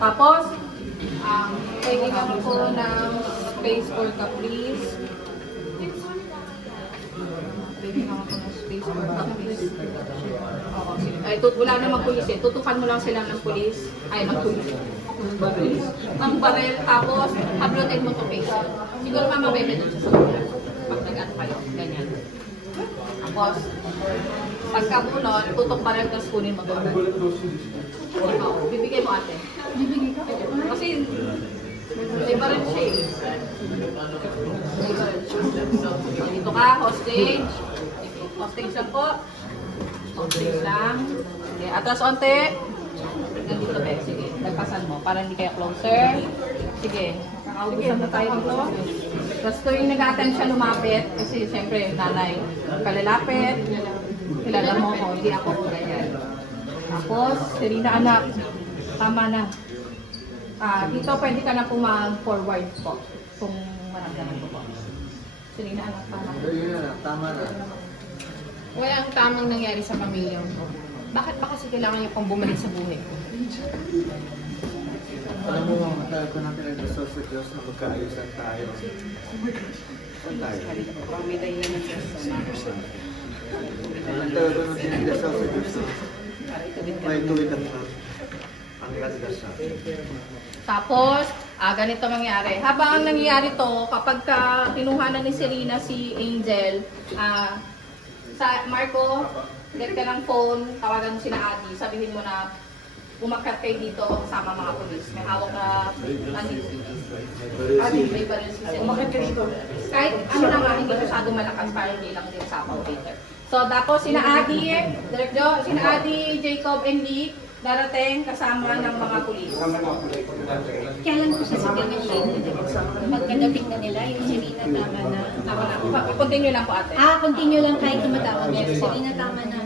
Tapos, pwede ka po ng space for Caprice. Pwede ka po ng space for Caprice. Ay, wala namang pulis eh. Tutukan mo lang sila ng pulis. Ay, ng pulis. Ng barel. Tapos, hablutin mo to face. Siguro mamabebe doon siya sa kulang. Pag nag-ano kayo. Ganyan. Tapos, pagkabunod, tutok barel, tapos kunin mo to. Ikaw, bibigay mo ate. Bibigay ka? Kasi, may barel siya eh. May barel siya. Dito ka, hostage. Hostage lang po. Hostage lang. Sige, atras onte. Nandito tayo. Sige, nagpasan mo para hindi kayo closer. Sige, nakaubusan na tayo dito. Tapos tuwing nag-attend siya lumapit, kasi siyempre nanay, kalalapit. Kilala mo ko, hindi ako ganyan. Tapos, Serena anak, tama na. Dito pwede ka na po mag-forward po kung maramdaman ko po. Serena anak, tama na. Tama na. Walang tamang nangyari sa pamilya mo. Bakit ba kasi kailangan niyo pang bumalik sa buhay ko? Alam mo, matagal ko na pinag-dasal sa Diyos na magkaayusan tayo. Saan tayo? Matagal ko na pinag-dasal sa Diyos na may tuwid at ang dasal. Tapos, ganito mangyari. Habang ang nangyayari to, kapag kinuha na ni Serena si Angel, sa Marco, get ka ng phone, tawagan mo sina Adi, sabihin mo na umakyat kayo dito kasama mga polis. May hawak na Adi, may baril si Serena. Umakyat kayo dito. Kahit ano naman, hindi masyado malakas para hindi lang din sa later. So, tapos sina Adi, Direk Jo, sina Adi, Jacob, and Lee, darating kasama ng mga pulis. Kailan ko siya sa ganyan pagkadating na nila, yung Serena tama na. Tama na. Continue lang po ate. Continue lang kahit tumatawag. Serena tama na.